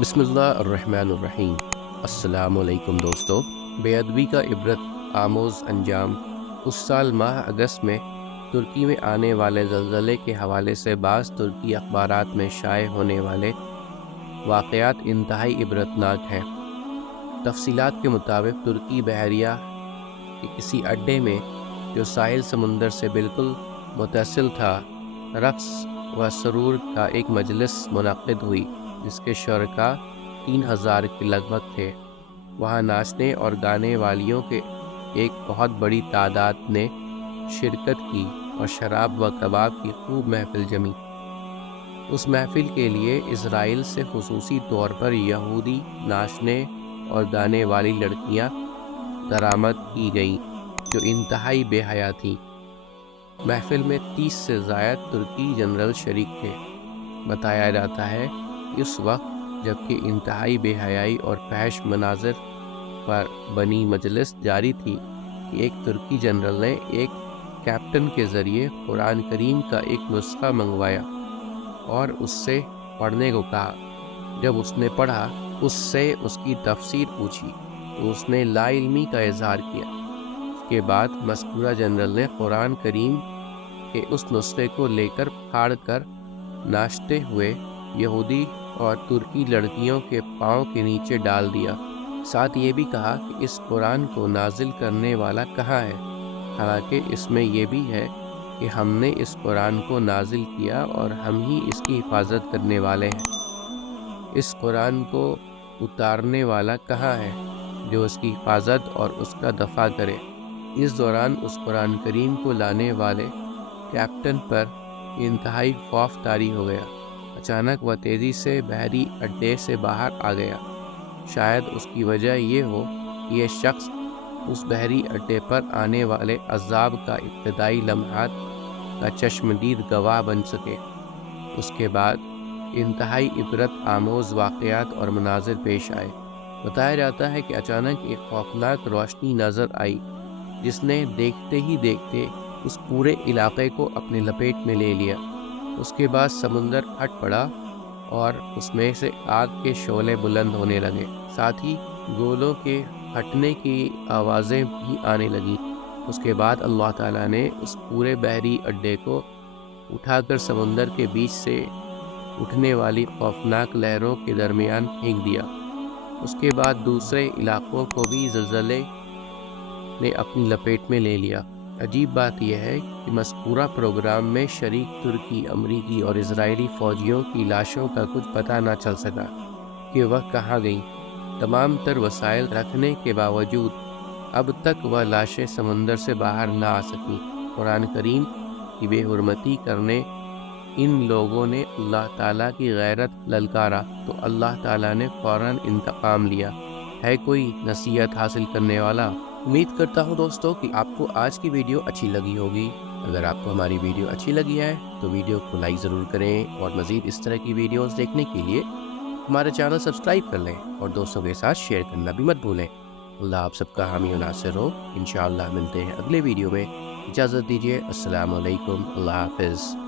بسم اللہ الرحمن الرحیم۔ السلام علیکم دوستو۔ بے ادبی کا عبرت آموز انجام۔ اس سال ماہ اگست میں ترکی میں آنے والے زلزلے کے حوالے سے بعض ترکی اخبارات میں شائع ہونے والے واقعات انتہائی عبرتناک ہیں۔ تفصیلات کے مطابق ترکی بحریہ کے کسی اڈے میں جو ساحل سمندر سے بالکل متصل تھا، رقص و سرور کا ایک مجلس منعقد ہوئی جس کے شرکاء 3000 کے لگ بھگ تھے۔ وہاں ناچنے اور گانے والیوں کے ایک بہت بڑی تعداد نے شرکت کی اور شراب و کباب کی خوب محفل جمی۔ اس محفل کے لیے اسرائیل سے خصوصی طور پر یہودی ناچنے اور گانے والی لڑکیاں درآمد کی گئیں جو انتہائی بے حیا تھیں۔ محفل میں 30 سے زائد ترکی جنرل شریک تھے۔ بتایا جاتا ہے کہ اس وقت جبکہ انتہائی بے حیائی اور فحش مناظر پر بنی مجلس جاری تھی کہ ایک ترکی جنرل نے ایک کیپٹن کے ذریعے قرآن کریم کا ایک نسخہ منگوایا اور اس سے پڑھنے کو کہا۔ جب اس نے پڑھا، اس سے اس کی تفسیر پوچھی تو اس نے لا علمی کا اظہار کیا۔ اس کے بعد مذکورہ جنرل نے قرآن کریم کے اس نسخے کو لے کر پھاڑ کر ناچتے ہوئے یہودی اور ترکی لڑکیوں کے پاؤں کے نیچے ڈال دیا۔ ساتھ یہ بھی کہا کہ اس قرآن کو نازل کرنے والا کہاں ہے، حالانکہ اس میں یہ بھی ہے کہ ہم نے اس قرآن کو نازل کیا اور ہم ہی اس کی حفاظت کرنے والے ہیں۔ اس قرآن کو اتارنے والا کہاں ہے جو اس کی حفاظت اور اس کا دفاع کرے۔ اس دوران اس قرآن کریم کو لانے والے کیپٹن پر انتہائی خوف طاری ہو گیا۔ اچانک وہ تیزی سے بحری اڈے سے باہر آ گیا۔ شاید اس کی وجہ یہ ہو کہ یہ شخص اس بحری اڈے پر آنے والے عذاب کا ابتدائی لمحات کا چشمدید گواہ بن سکے۔ اس کے بعد انتہائی عبرت آموز واقعات اور مناظر پیش آئے۔ بتایا جاتا ہے کہ اچانک ایک خوفناک روشنی نظر آئی جس نے دیکھتے ہی دیکھتے اس پورے علاقے کو اپنے لپیٹ میں لے لیا۔ اس کے بعد سمندر پھٹ پڑا اور اس میں سے آگ کے شعلے بلند ہونے لگے، ساتھ ہی گولوں کے پھٹنے کی آوازیں بھی آنے لگیں۔ اس کے بعد اللہ تعالیٰ نے اس پورے بحری اڈے کو اٹھا کر سمندر کے بیچ سے اٹھنے والی خوفناک لہروں کے درمیان پھینک دیا۔ اس کے بعد دوسرے علاقوں کو بھی زلزلے نے اپنی لپیٹ میں لے لیا۔ عجیب بات یہ ہے کہ مذکورہ پروگرام میں شریک ترکی، امریکی اور اسرائیلی فوجیوں کی لاشوں کا کچھ پتہ نہ چل سکا کہ وہ کہاں گئیں۔ تمام تر وسائل رکھنے کے باوجود اب تک وہ لاشیں سمندر سے باہر نہ آ سکیں۔ قرآن کریم کی بے حرمتی کرنے ان لوگوں نے اللہ تعالیٰ کی غیرت للکارا تو اللہ تعالیٰ نے فوراً انتقام لیا۔ ہے کوئی نصیحت حاصل کرنے والا؟ امید کرتا ہوں دوستو کہ آپ کو آج کی ویڈیو اچھی لگی ہوگی۔ اگر آپ کو ہماری ویڈیو اچھی لگی ہے تو ویڈیو کو لائک ضرور کریں اور مزید اس طرح کی ویڈیوز دیکھنے کے لیے ہمارا چینل سبسکرائب کر لیں اور دوستوں کے ساتھ شیئر کرنا بھی مت بھولیں۔ اللہ آپ سب کا حامی و ناصر ہو۔ انشاءاللہ ملتے ہیں اگلے ویڈیو میں۔ اجازت دیجیے۔ السلام علیکم۔ اللہ حافظ۔